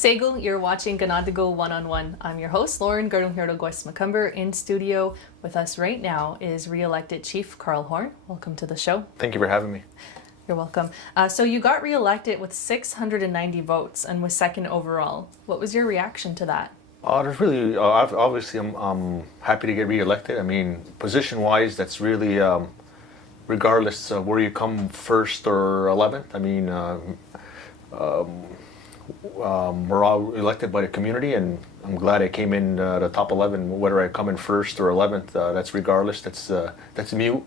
Segul, you're watching Kaná One-on-One. I'm your host, Lauren Gardung-Hirdo Macumber. In studio with us right now is re-elected Chief Carl Horn. Welcome to the show. Thank you for having me. You're welcome. So you got re-elected with 690 votes and was second overall. What was your reaction to that? There's really, obviously, I'm happy to get re-elected. I mean, position-wise, that's really, regardless of where you come first or 11th. I mean, we're all elected by the community, and I'm glad I came in the top 11. Whether I come in first or 11th, that's regardless. That's mute.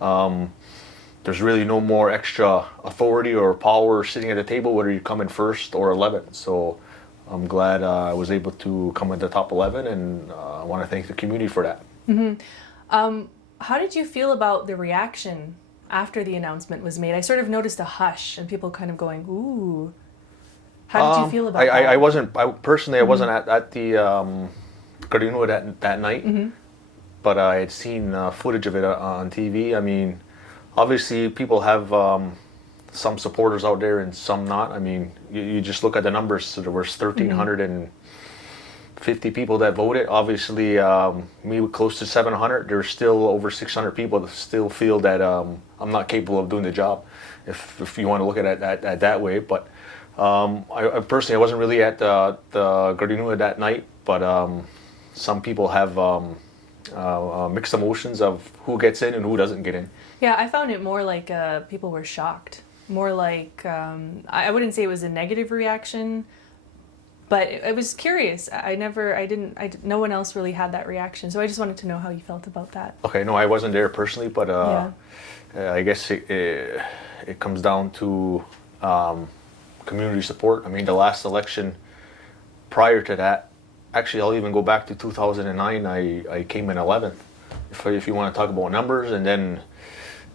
There's really no more extra authority or power sitting at the table, whether you come in first or 11th. So I'm glad I was able to come in the top 11, and I want to thank the community for that. Mm-hmm. How did you feel about the reaction after the announcement was made? I sort of noticed a hush and people kind of going, ooh. How did you feel about that? I wasn't at the Gardino that night, but I had seen footage of it on TV. I mean, obviously people have some supporters out there and some not. I mean, you just look at the numbers. So there was 1,350 people that voted. Obviously, me with close to 700. There's still over 600 people that still feel that I'm not capable of doing the job, if you want to look at it that way. But I personally, I wasn't really at the Gardino that night, but some people have mixed emotions of who gets in and who doesn't get in. Yeah, I found it more like people were shocked. More like, I wouldn't say it was a negative reaction, but it was curious. No one else really had that reaction. So I just wanted to know how you felt about that. Okay, no, I wasn't there personally, but I guess it comes down to community support. I mean, the last election prior to that, actually, I'll even go back to 2009. I came in 11th, if you want to talk about numbers, and then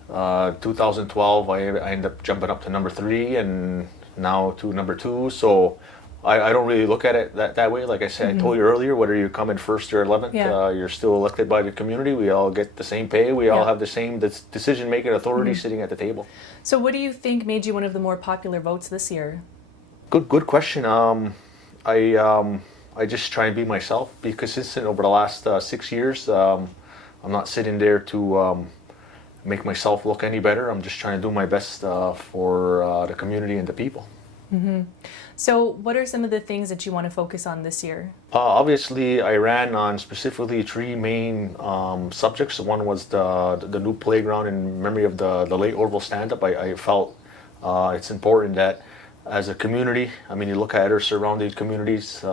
2012 I ended up jumping up to number 3, and now to number 2. So I don't really look at it that way. Like I said, I told you earlier, whether you come in first or 11th, you're still elected by the community. We all get the same pay. We all have the same decision-making authority sitting at the table. So what do you think made you one of the more popular votes this year? Good question. I just try and be myself, be consistent over the last 6 years. I'm not sitting there to make myself look any better. I'm just trying to do my best for the community and the people. Mm-hmm. So what are some of the things that you want to focus on this year? Obviously, I ran on specifically 3 main subjects. One was the new playground in memory of the late Orville stand-up. I felt it's important that as a community, I mean, you look at other surrounding communities,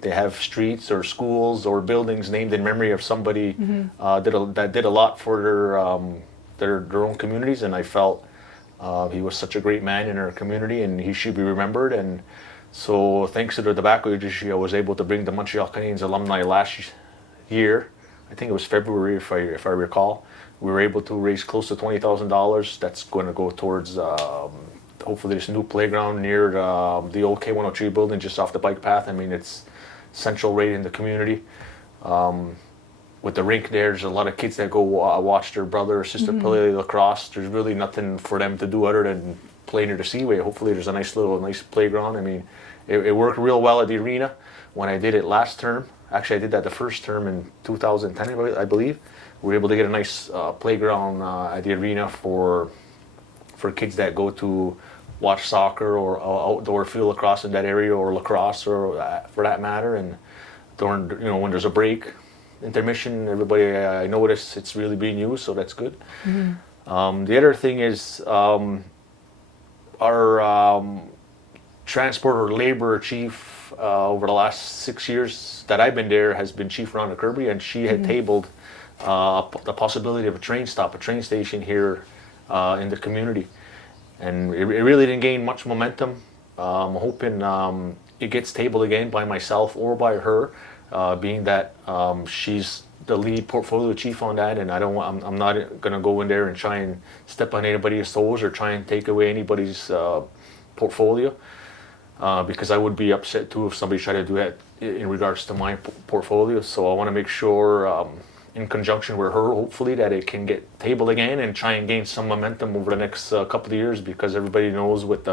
they have streets or schools or buildings named in memory of somebody that did a lot for their own communities, and I felt he was such a great man in our community, and he should be remembered. And so, thanks to the tobacco industry, I was able to bring the Montreal Canadiens alumni last year. I think it was February, if I recall. We were able to raise close to $20,000. That's going to go towards hopefully this new playground near the old K103 building, just off the bike path. I mean, it's central right in the community. With the rink there's a lot of kids that go watch their brother or sister play lacrosse. There's really nothing for them to do other than play near the Seaway. Hopefully there's a nice playground. I mean, it worked real well at the arena when I did it last term. Actually, I did that the first term in 2010, I believe. We were able to get a nice playground at the arena for kids that go to watch soccer or outdoor field lacrosse in that area, or lacrosse, or for that matter. And during, when there's a break, intermission, everybody, I notice it's really being used, so that's good. The other thing is our transport or labor chief over the last 6 years that I've been there has been Chief Rhonda Kirby, and she had tabled the possibility of a train station here in the community. And it really didn't gain much momentum. I'm hoping it gets tabled again by myself or by her, being that she's the lead portfolio chief on that, and I'm not going to go in there and try and step on anybody's toes or try and take away anybody's portfolio, because I would be upset too if somebody tried to do that in regards to my portfolio. So I want to make sure, in conjunction with her, hopefully, that it can get tabled again and try and gain some momentum over the next couple of years, because everybody knows with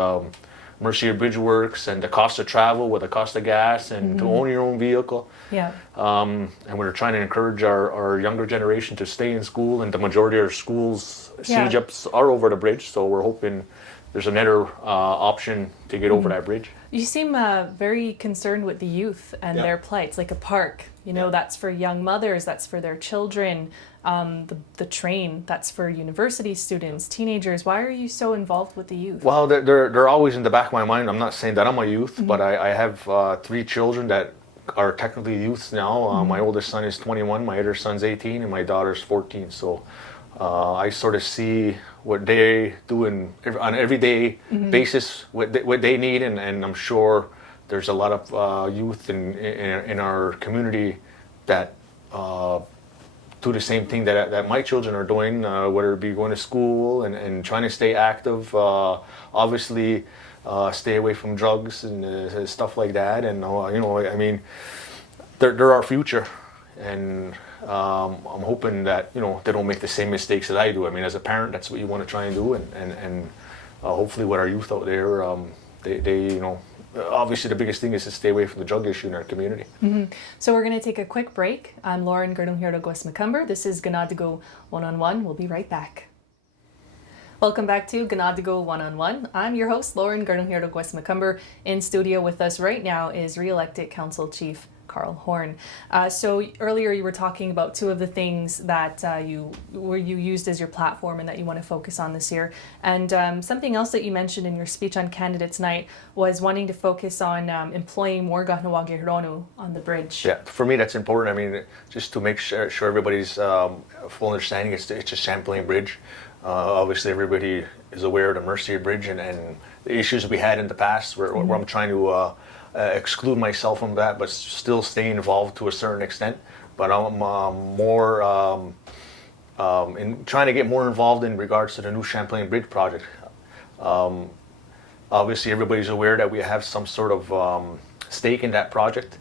Mercier Bridge works and the cost of travel with the cost of gas and to own your own vehicle. Yeah. And we're trying to encourage our younger generation to stay in school, and the majority of our schools, CJEPs are over the bridge, so we're hoping there's another option to get over that bridge. You seem very concerned with the youth and their plights, like a park. You know, that's for young mothers, that's for their children. The train, that's for university students, teenagers. Why are you so involved with the youth? Well, they're always in the back of my mind. I'm not saying that I'm a youth, but I have 3 children that are technically youths now. My oldest son is 21, my other son's 18, and my daughter's 14. So I sort of see what they do on an everyday basis, what they need, and I'm sure there's a lot of youth in our community that do the same thing that my children are doing, whether it be going to school and trying to stay active, obviously stay away from drugs and stuff like that. And I mean, they're our future, and I'm hoping that they don't make the same mistakes that I do. I mean, as a parent, that's what you want to try and do, and hopefully with our youth out there, they obviously the biggest thing is to stay away from the drug issue in our community. So we're going to take a quick break. I'm Lauren Gardonhiro Guesmacumber. This is Ganadigo One-on-One. We'll be right back. Welcome back to Ganadigo One-on-One. I'm your host, Lauren Gardonhiro Guesmacumber. In studio with us right now is re-elected Council Chief Carl Horn. So earlier you were talking about 2 of the things that you used as your platform and that you want to focus on this year. And something else that you mentioned in your speech on Candidates Night was wanting to focus on employing more Kahnawake Hironu on the bridge. Yeah, for me that's important. I mean, just to make sure everybody's full understanding, it's a Champlain Bridge. Obviously everybody is aware of the Mercier Bridge and the issues we had in the past where I'm trying to exclude myself from that, but still stay involved to a certain extent. But I'm more in trying to get more involved in regards to the new Champlain Bridge project. Obviously, everybody's aware that we have some sort of stake in that project.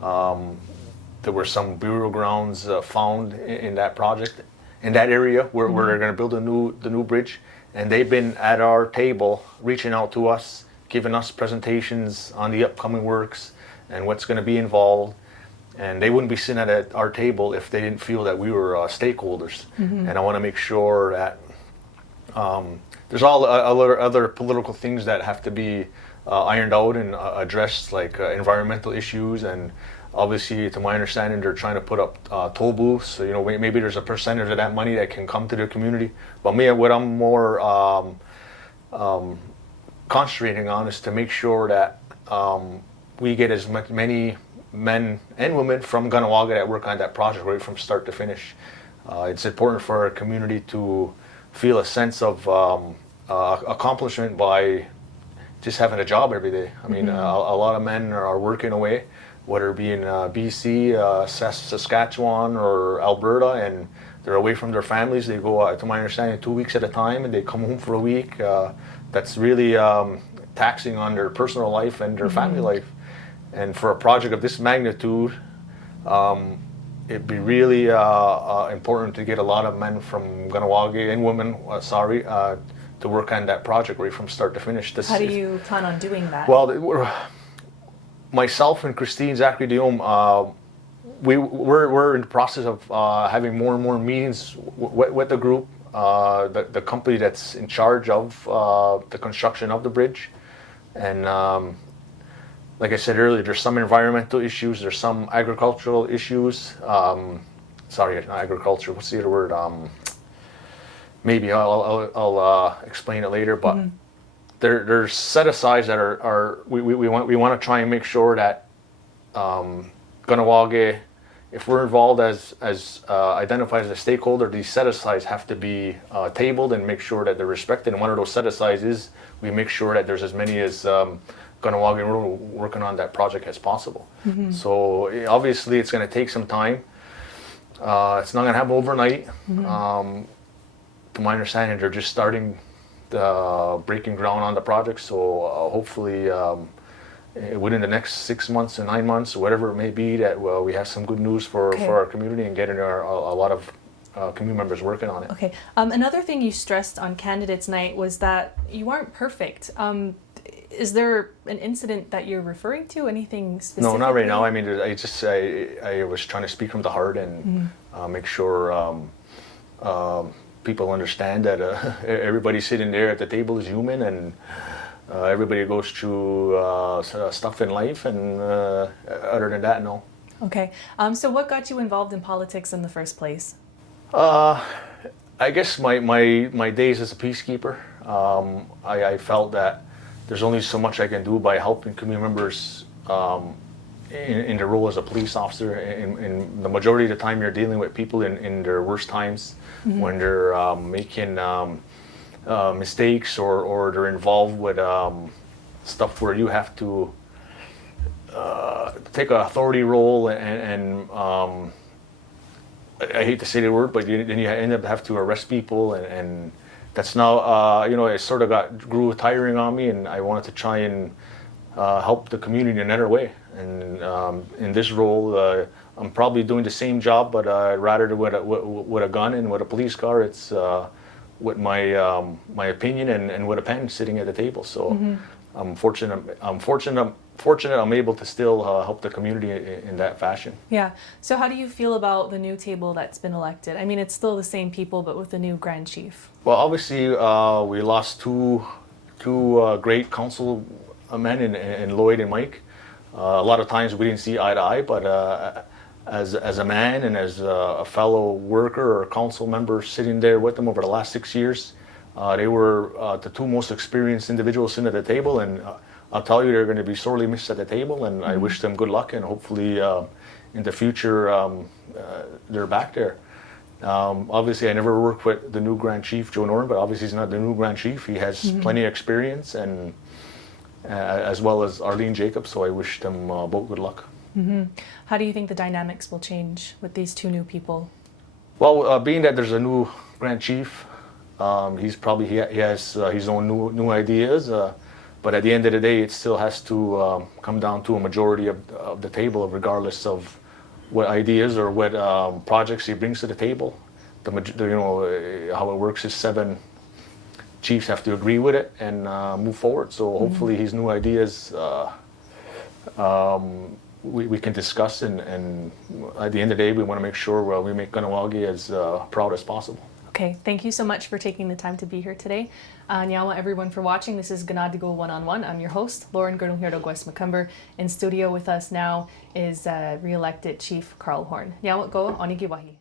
There were some burial grounds found in that project, in that area where they're going to build the new bridge, and they've been at our table reaching out to us, giving us presentations on the upcoming works and what's going to be involved. And they wouldn't be sitting at our table if they didn't feel that we were stakeholders. And I want to make sure that there's all other political things that have to be ironed out and addressed, like environmental issues. And obviously, to my understanding, they're trying to put up toll booths. So, maybe there's a percentage of that money that can come to the community. But what I'm more concentrating on is to make sure that we get as many men and women from Kahnawake that work on that project right from start to finish. It's important for our community to feel a sense of accomplishment by just having a job every day. I mean, a lot of men are working away, whether it be in BC, Saskatchewan, or Alberta, and they're away from their families. They go, to my understanding, 2 weeks at a time, and they come home for a week. That's really taxing on their personal life and their family life. And for a project of this magnitude, it'd be really important to get a lot of men from Kahnawake and women, to work on that project right from start to finish. How do you plan on doing that? Well, myself and Christine Zachary Diome, we're in the process of having more and more meetings with the group, the company that's in charge of the construction of the bridge. And like I said earlier, there's some environmental issues, there's some agricultural issues. Sorry, not agriculture, what's the other word? Maybe I'll explain it later, but there's set-asides that are we want to try and make sure that Kahnawake, if we're involved as identified as a stakeholder, these set-asides have to be tabled and make sure that they're respected. And one of those set-asides is we make sure that there's as many as Kahnawake working on that project as possible. So obviously it's going to take some time. It's not going to happen overnight. To my understanding, they're just starting breaking ground on the project. So hopefully within the next 6 months to 9 months, whatever it may be, that we have some good news for our community and getting a lot of community members working on it. Okay. Another thing you stressed on Candidates Night was that you aren't perfect. Is there an incident that you're referring to? Anything specific? No, not right now. I mean, I was trying to speak from the heart and make sure people understand that everybody sitting there at the table is human, and everybody goes through stuff in life, and other than that, no. Okay. So what got you involved in politics in the first place? I guess my days as a peacekeeper, I felt that there's only so much I can do by helping community members in their role as a police officer. In the majority of the time, you're dealing with people in their worst times, when they're making mistakes, or they're involved with stuff where you have to take an authority role, and I hate to say the word, but then you end up have to arrest people, and that's now it sort of grew tiring on me, and I wanted to try and help the community in another way. And in this role, I'm probably doing the same job, but rather than with a gun and with a police car, it's with my opinion and with a pen sitting at the table. So I'm fortunate. I'm able to still help the community in that fashion. Yeah. So how do you feel about the new table that's been elected? I mean, it's still the same people, but with the new Grand Chief. Well, obviously, we lost two great council men in Lloyd and Mike. A lot of times we didn't see eye to eye, but as a man and as a fellow worker or council member sitting there with them over the last 6 years, they were the two most experienced individuals sitting at the table, and I'll tell you, they're going to be sorely missed at the table, and I wish them good luck, and hopefully in the future they're back there. Obviously, I never worked with the new Grand Chief, Joe Norton, but obviously he's not the new Grand Chief. He has plenty of experience, and as well as Arlene Jacobs, so I wish them both good luck. How do you think the dynamics will change with these two new people? Well, being that there's a new Grand Chief, he has his own new ideas. But at the end of the day, it still has to come down to a majority of the table, regardless of what ideas or what projects he brings to the table. How it works is 7 chiefs have to agree with it and move forward. So hopefully his new ideas we can discuss, and at the end of the day, we want to make sure we make Kahnawake as proud as possible. Okay, thank you so much for taking the time to be here today. Nyawa everyone for watching. This is Ganadigo One-on-One. I'm your host, Lauren Gernal-Hirdo Gues-Macumber. In studio with us now is re-elected Chief Carl Horn. Nyawa go, onigiwahi.